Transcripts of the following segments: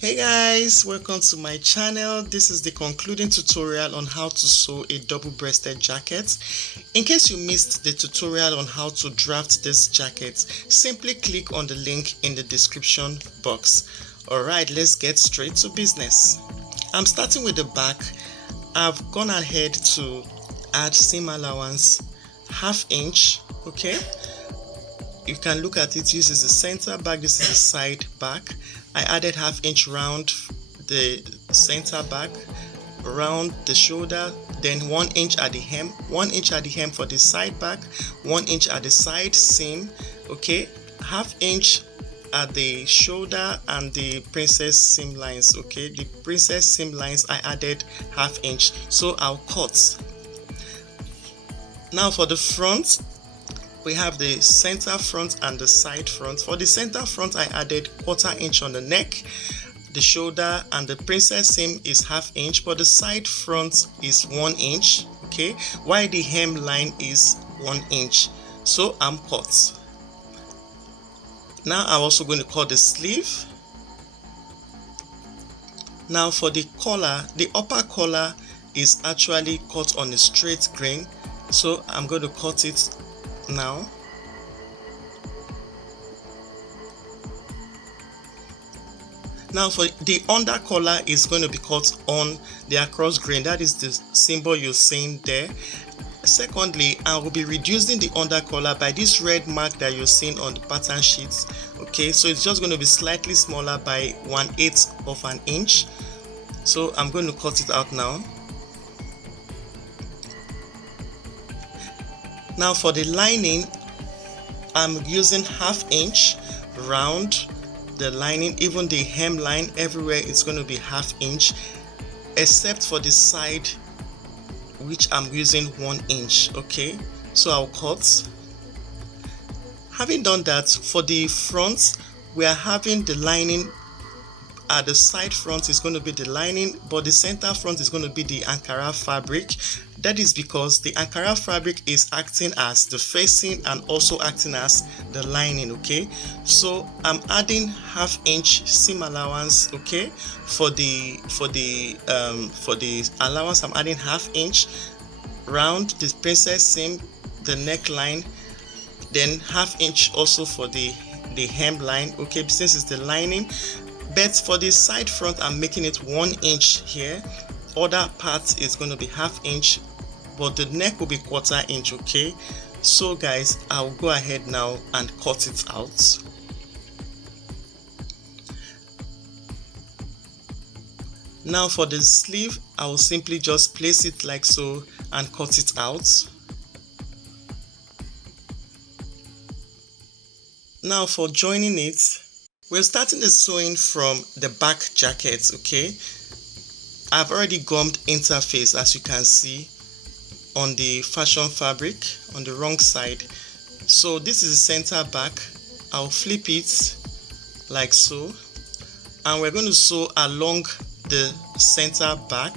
Hey guys, welcome to my channel. This is the concluding tutorial on how to sew a double-breasted jacket. In case you missed the tutorial on how to draft this jacket, simply click on the link in the description box. Alright, let's get straight to business. I'm starting with the back. I've gone ahead to add seam allowance ½ inch, okay? You can look at it. This is the center back, this is the side back. I added ½ inch round the center back, around the shoulder, then 1 inch at the hem, 1 inch at the hem for the side back, 1 inch at the side seam, okay, ½ inch at the shoulder and the princess seam lines, okay. The princess seam lines I added ½ inch, so I'll cut. Now for the front, we have the center front and the side front. For the center front, I added ¼ inch on the neck, the shoulder, and the princess seam is ½ inch, but the side front is 1 inch, okay, while the hem line is 1 inch. So I'm cut. Now I'm also going to cut the sleeve. Now for the collar, the upper collar is actually cut on a straight grain, so I'm going to cut it now. Now for the under collar is going to be cut on the across grain. That is the symbol you're seeing there. Secondly, I will be reducing the under collar by this red mark that you're seeing on the pattern sheets, okay. So it's just going to be slightly smaller by 1/8 of an inch. So I'm going to cut it out now. Now for the lining, I'm using ½ inch round the lining. Even the hem line, everywhere is going to be ½ inch, except for the side, which I'm using 1 inch, okay. So I'll cut. Having done that, for the front, we are having the lining at the side front is going to be the lining, but the center front is going to be the Ankara fabric. That is because the Ankara fabric is acting as the facing and also acting as the lining, okay. So I'm adding ½ inch seam allowance, okay. For the allowance, I'm adding ½ inch round the princess seam, the neckline, then ½ inch also for the hemline, okay, since it's the lining. But for the side front, I'm making it 1 inch here. Other part is going to be ½ inch, but the neck will be ¼ inch, okay. So guys, I'll go ahead now and cut it out. Now for the sleeve, I will simply just place it like so and cut it out. Now for joining it, we're starting the sewing from the back jacket, okay. I've already gummed interface, as you can see, on the fashion fabric on the wrong side. So this is the center back. I'll flip it like so, and we're going to sew along the center back.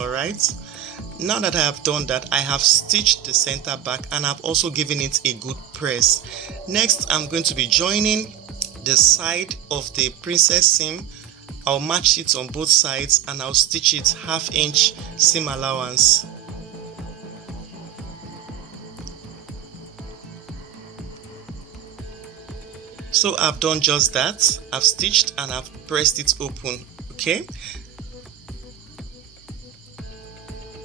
Alright, now that I have done that, I have stitched the center back and I've also given it a good press. Next, I'm going to be joining the side of the princess seam. I'll match it on both sides and I'll stitch it ½ inch seam allowance. So I've done just that. I've stitched and I've pressed it open, okay.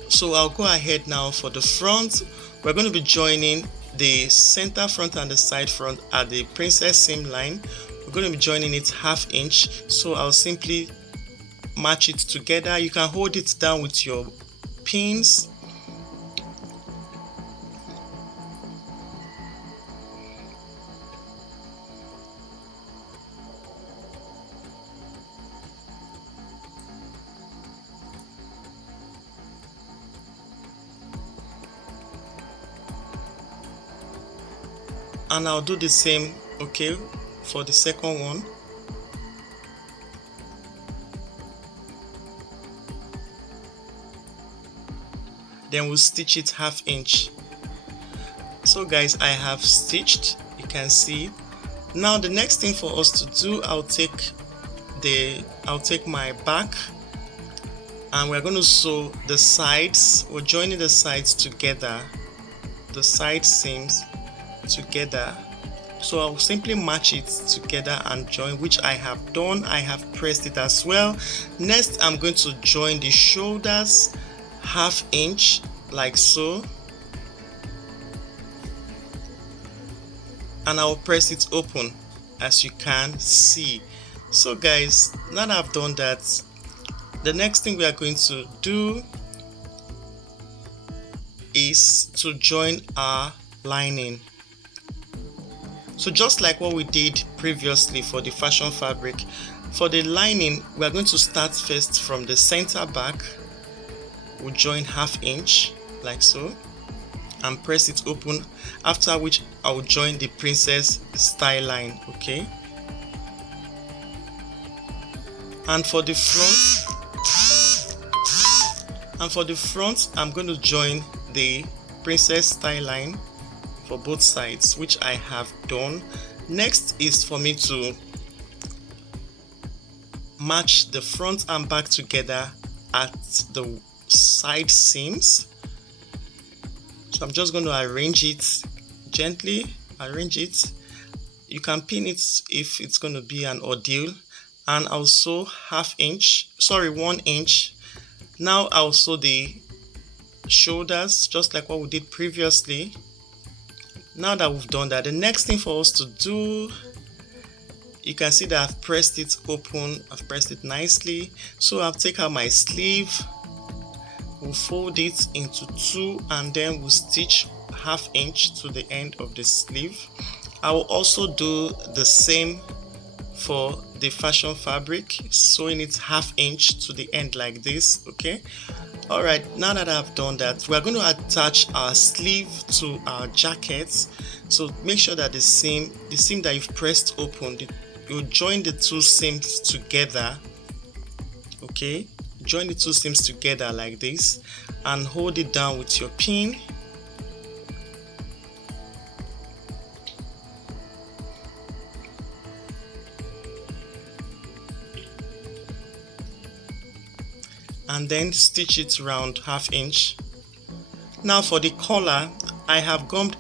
So I'll go ahead now for the front. We're going to be joining the center front and the side front at the princess seam line. We're going to be joining it ½ inch, so I'll simply match it together. You can hold it down with your pins. And I'll do the same, okay, for the second one. Then we'll stitch it ½ inch. So guys, I have stitched, you can see. Now the next thing for us to do, I'll take I'll take my back, and we're going to sew the sides. We're joining the sides together, the side seams together. So I'll simply match it together and join, which I have done. I have pressed it as well. Next, I'm going to join the shoulders 1/2 inch like so, and I'll press it open, as you can see. So guys, now that I've done that, the next thing we are going to do is to join our lining. So just like what we did previously for the fashion fabric, for the lining we are going to start first from the center back. We'll join 1/2 inch like so and press it open, after which I'll join the princess style line. Okay, and for the front I'm going to join the princess style line for both sides, which I have done. Next is for me to match the front and back together at the side seams. So I'm just going to arrange it gently, arrange it. You can pin it if it's going to be an ordeal. And I'll sew 1 inch. Now I'll sew the shoulders just like what we did previously. Now that we've done that, the next thing for us to do, you can see that I've pressed it open, I've pressed it nicely. So I'll take out my sleeve, we'll fold it into 2, and then we'll stitch 1/2 inch to the end of the sleeve. I will also do the same for the fashion fabric, sewing it 1/2 inch to the end like this. Okay, all right, now that I've done that, we're going to attach our sleeve to our jacket. So make sure that the seam that you've pressed open, you join the 2 seams together. Okay, join the 2 seams together like this and hold it down with your pin. And then stitch it around 1/2 inch. Now for the collar, I have gummed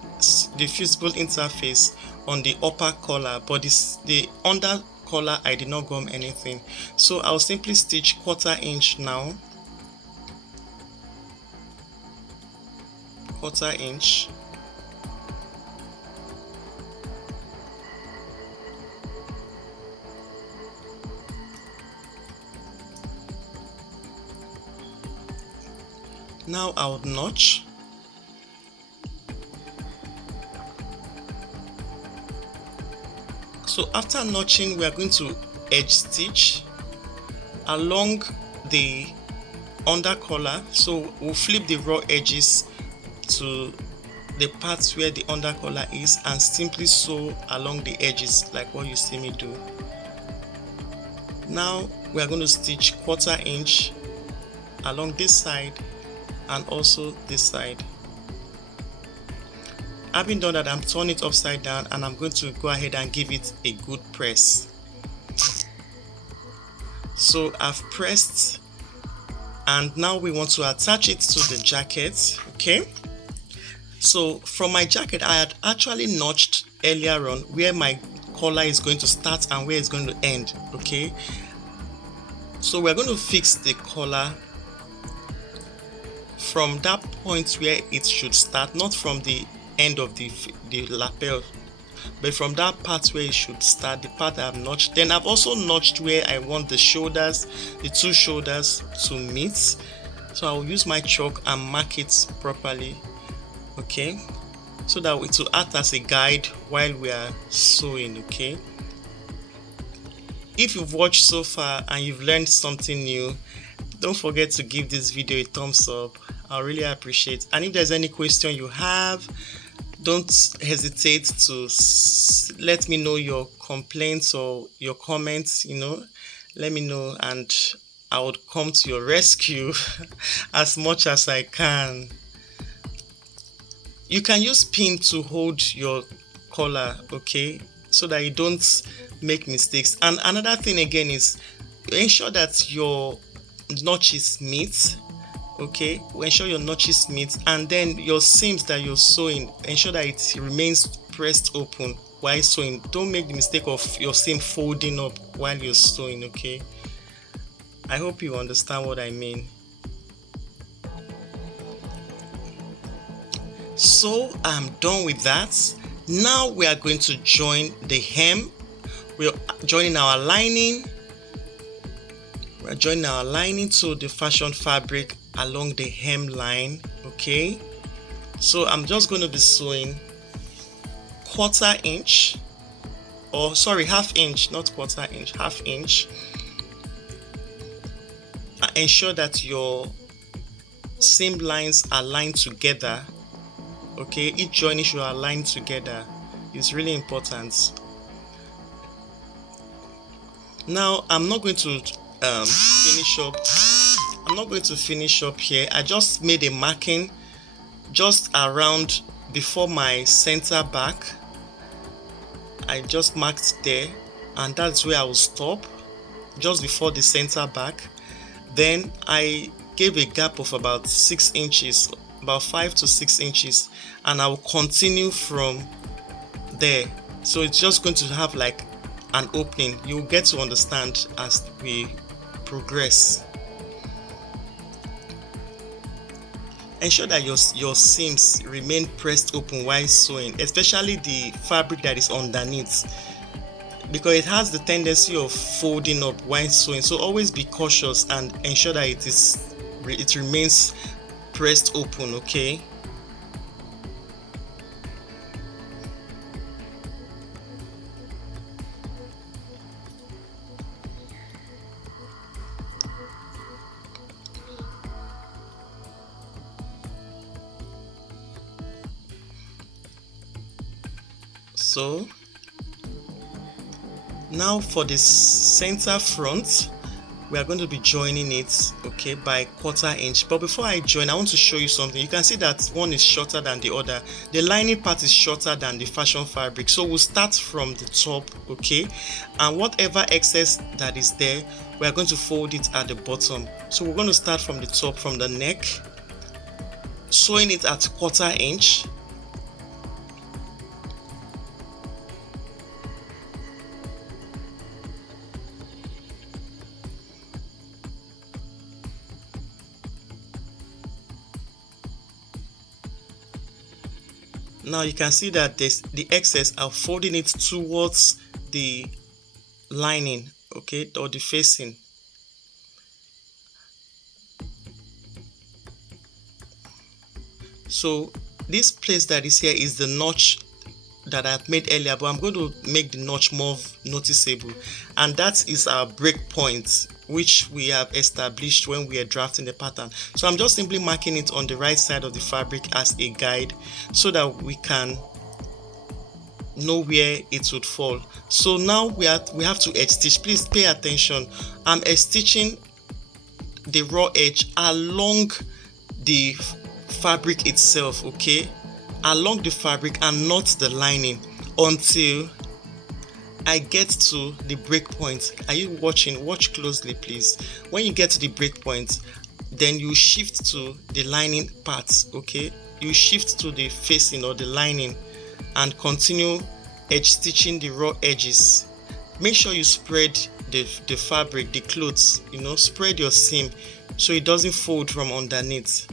the fusible interface on the upper collar, but the under collar I did not gum anything. So I'll simply stitch 1/4 inch now, 1/4 inch. Now I'll notch. So after notching, we are going to edge stitch along the under collar. So we'll flip the raw edges to the parts where the under collar is and simply sew along the edges like what you see me do. Now we are going to stitch 1/4 inch along this side and also this side. Having done that, I'm turning it upside down and I'm going to go ahead and give it a good press. So I've pressed, and now we want to attach it to the jacket. Okay, so from my jacket I had actually notched earlier on where my collar is going to start and where it's going to end. Okay, so we're going to fix the collar from that point where it should start, not from the end of the lapel, but from that part where it should start, the part I've notched. Then I've also notched where I want the shoulders, the 2 shoulders to meet. So I'll use my chalk and mark it properly. Okay, so that it will act as a guide while we are sewing. Okay, if you've watched so far and you've learned something new, don't forget to give this video a thumbs up. I really appreciate it. And if there's any question you have, don't hesitate to let me know your complaints or your comments. Let me know and I would come to your rescue as much as I can. You can use pin to hold your collar, okay, so that you don't make mistakes. And another thing again is ensure that your notches meet. Okay, ensure your notches meet, and then your seams that you're sewing, ensure that it remains pressed open while sewing. Don't make the mistake of your seam folding up while you're sewing. Okay, I hope you understand what I mean. So I'm done with that. Now we are going to join the hem. We're joining our lining. We're joining our lining to the fashion fabric along the hem line. Okay, so I'm just going to be sewing ½ inch, or sorry, ½ inch, not ½ inch, ½ inch. Ensure that your seam lines are lined together. Okay, each joining should align together. It's really important. Now I'm not going to finish up. I'm not going to finish up here. I just made a marking just around before my center back. I just marked there, and that's where I will stop, just before the center back. Then I gave a gap of about 6 inches, about 5 to 6 inches, and I will continue from there. So it's just going to have like an opening. You'll get to understand as we progress. Ensure that your seams remain pressed open while sewing, especially the fabric that is underneath, because it has the tendency of folding up while sewing. So always be cautious and ensure that it remains pressed open. Okay, so now for the center front, we are going to be joining it, okay, by ½ inch. But before I join, I want to show you something. You can see that one is shorter than the other. The lining part is shorter than the fashion fabric, so we'll start from the top, okay, and whatever excess that is there, we are going to fold it at the bottom. So we're going to start from the top, from the neck, sewing it at ½ inch. Now you can see that the excess, are folding it towards the lining, okay, or the facing. So this place that is here is the notch that I've made earlier, but I'm going to make the notch more noticeable, and that is our break point, which we have established when we are drafting the pattern. So I'm just simply marking it on the right side of the fabric as a guide so that we can know where it would fall. So now we have to edge stitch. Please pay attention. I'm edge stitching the raw edge along the fabric itself, okay, along the fabric and not the lining, until I get to the break point. Are you watching? Watch closely, please. When you get to the break point, then you shift to the lining parts, okay, you shift to the facing or the lining and continue edge stitching the raw edges. Make sure you spread the fabric, the clothes, you know, spread your seam so it doesn't fold from underneath.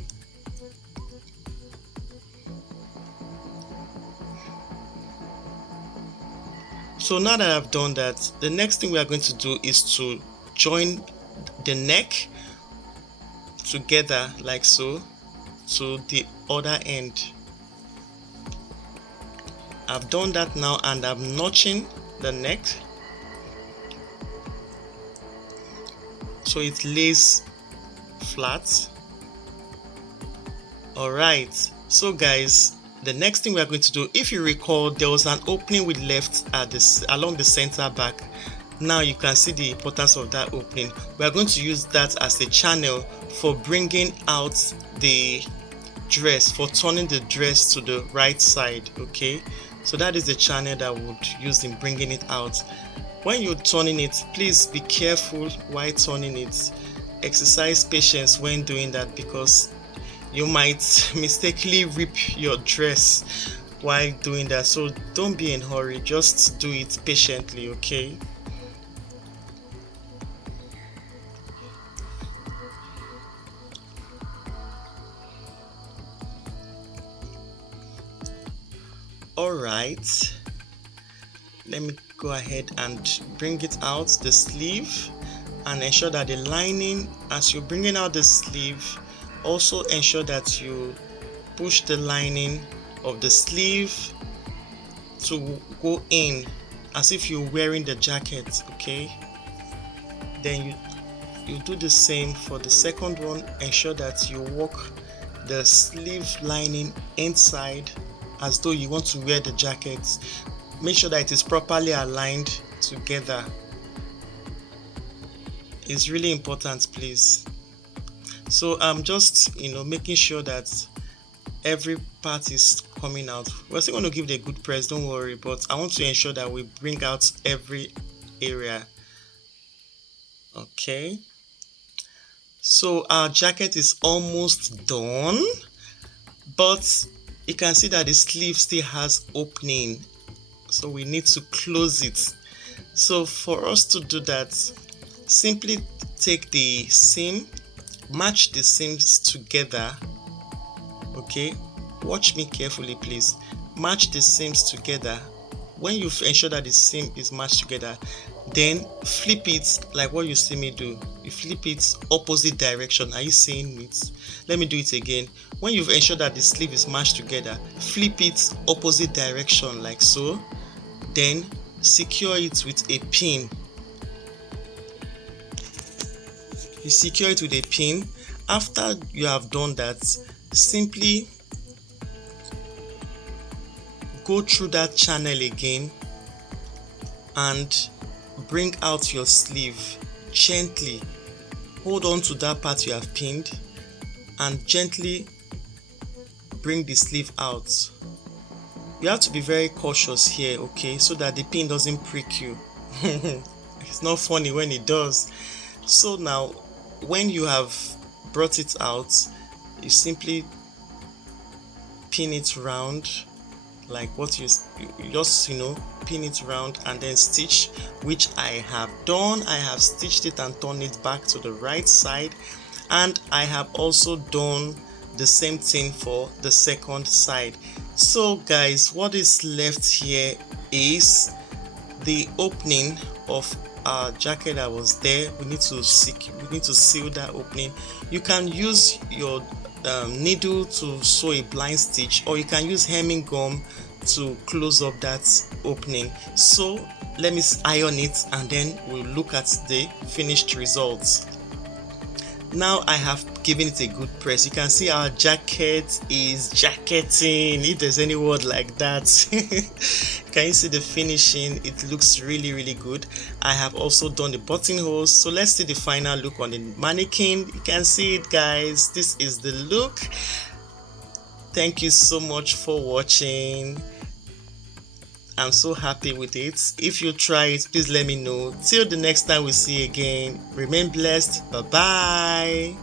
So now that I've done that, the next thing we are going to do is to join the neck together like so to the other end. I've done that now, and I'm notching the neck so it lays flat. Alright, so guys, the next thing we are going to do, if you recall, there was an opening we left at this along the center back. Now you can see the importance of that opening. We are going to use that as a channel for bringing out the dress, for turning the dress to the right side, okay. So that is the channel that we would use in bringing it out. When you're turning it, please be careful while turning it. Exercise patience when doing that, because you might mistakenly rip your dress while doing that. So don't be in a hurry, just do it patiently, okay? Alright, let me go ahead and bring it out, the sleeve, and ensure that the lining, as you're bringing out the sleeve, also ensure that you push the lining of the sleeve to go in as if you're wearing the jacket, okay? Then you do the same for the second one. Ensure that you work the sleeve lining inside as though you want to wear the jacket. Make sure that it is properly aligned together. It's really important, please. So I'm just making sure that every part is coming out. We're still going to give it a good press, don't worry, but I want to ensure that we bring out every area. Okay, so our jacket is almost done, but you can see that the sleeve still has opening, so we need to close it. So for us to do that, simply take the seam, match the seams together. Okay, watch me carefully, please. Match the seams together. When you've ensured that the seam is matched together, then flip it like what you see me do. You flip it opposite direction. Are you seeing it? Let me do it again. When you've ensured that the sleeve is matched together, flip it opposite direction like so. Then secure it with a pin. You secure it with a pin. After you have done that, simply go through that channel again and bring out your sleeve gently. Hold on to that part you have pinned and gently bring the sleeve out. You have to be very cautious here, okay, so that the pin doesn't prick you. It's not funny when it does. So now when you have brought it out, you simply pin it round like what you just pin it round and then stitch, which I have done. I have stitched it and turned it back to the right side, and I have also done the same thing for the second side. So guys, what is left here is the opening of our jacket that was there. We need to seal that opening. You can use your needle to sew a blind stitch, or you can use hemming gum to close up that opening. So let me iron it and then we'll look at the finished results. Now I have given it a good press. You can see our jacket is jacketing, if there's any word like that. Can you see the finishing? It looks really good. I have also done the buttonholes. So let's see the final look on the mannequin. You can see it, guys. This is the look. Thank you so much for watching. I'm so happy with it. If you try it, please let me know. Till the next time we see again, remain blessed. Bye bye.